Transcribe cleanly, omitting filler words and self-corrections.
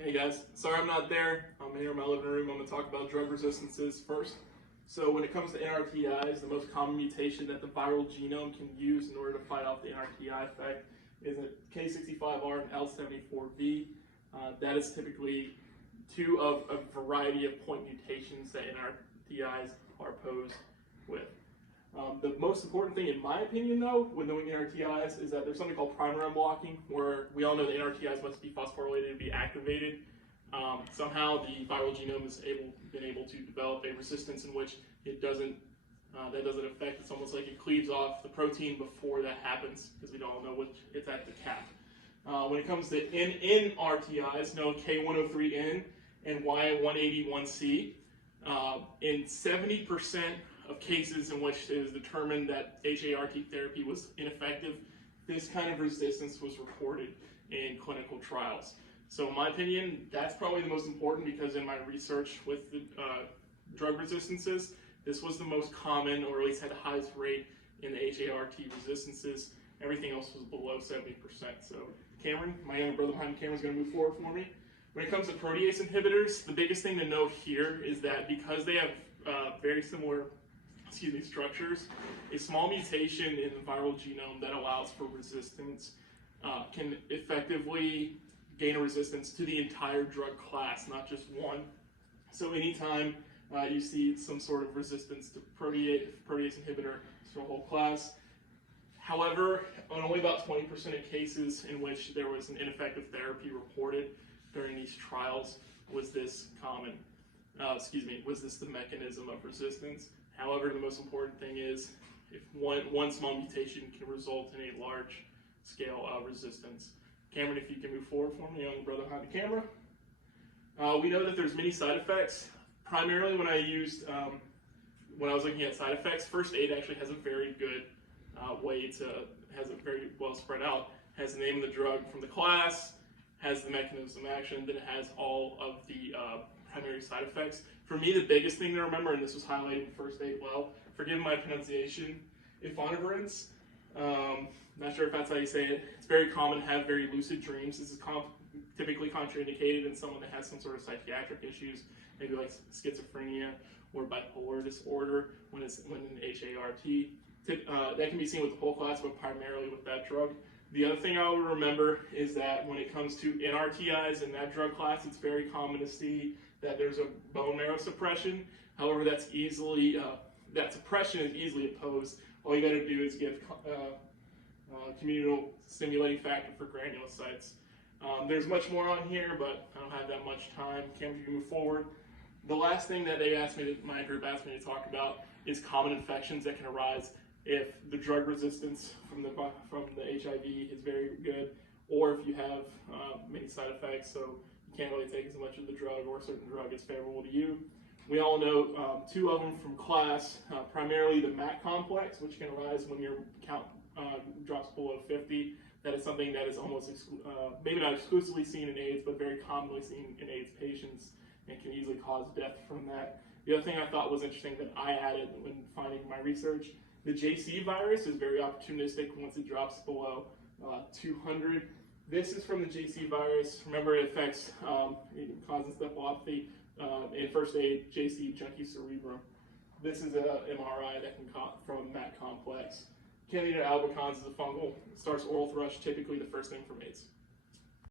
Hey guys, sorry I'm not there. I'm here in my living room. I'm going to talk about drug resistances first. So when it comes to NRTIs, the most common mutation that the viral genome can use in order to fight off the NRTI effect is a K65R and L74V. That is typically two of a variety of point mutations that NRTIs are posed with. The most important thing, in my opinion, though, when doing NRTIs is that there's something called primer unblocking, where we all know the NRTIs must be phosphorylated to be activated. Somehow the viral genome has been able to develop a resistance in which it doesn't that doesn't affect. It's almost like it cleaves off the protein before that happens, because we don't know which it's at the cap. When it comes to NRTIs, no K103N and Y181C, in 70% of cases in which it was determined that HART therapy was ineffective, this kind of resistance was reported in clinical trials. So in my opinion, that's probably the most important, because in my research with the drug resistances, this was the most common, or at least had the highest rate in the HART resistances. Everything else was below 70%. So Cameron, my younger brother behind the camera, is going to move forward for me. When it comes to protease inhibitors, the biggest thing to note here is that because they have very similar structures, a small mutation in the viral genome that allows for resistance can effectively gain a resistance to the entire drug class, not just one. So anytime you see some sort of resistance to protease inhibitor to a whole class. However, on only about 20% of cases in which there was an ineffective therapy reported during these trials was this common. Was this the mechanism of resistance? However, the most important thing is if one small mutation can result in a large scale resistance. Cameron, if you can move forward for me, young brother behind the camera. We know that there's many side effects. Primarily when I was looking at side effects, First Aid actually has a very good has it very well spread out, has the name of the drug from the class, has the mechanism of action, then it has all of the primary side effects. For me, the biggest thing to remember, and this was highlighted in First Aid well, forgive my pronunciation, efavirenz. Not sure if that's how you say it. It's very common to have very lucid dreams. This is typically contraindicated in someone that has some sort of psychiatric issues, maybe like schizophrenia or bipolar disorder when in HART. That can be seen with the whole class, but primarily with that drug. The other thing I would remember is that when it comes to NRTIs in that drug class, it's very common to see that there's a bone marrow suppression. However, that suppression is easily opposed. All you got to do is give communal stimulating factor for granulocytes. There's much more on here, but I don't have that much time. Cameron, you can move forward. The last thing that my group asked me to talk about is common infections that can arise if the drug resistance from the HIV is very good, or if you have many side effects, so you can't really take as much of the drug, or a certain drug is favorable to you. We all know two of them from class, primarily the MAC complex, which can arise when your count drops below 50. That is something that is almost, maybe not exclusively seen in AIDS, but very commonly seen in AIDS patients, and can easily cause death from that. The other thing I thought was interesting that I added when finding my research, the JC virus is very opportunistic once it drops below 200. This is from the JC virus. Remember, it affects, it causes encephalopathy in First Aid, JC junkie cerebrum. This is an MRI that can come from MAC complex. Candida albicans is a fungal. It starts oral thrush, typically the first thing from AIDS.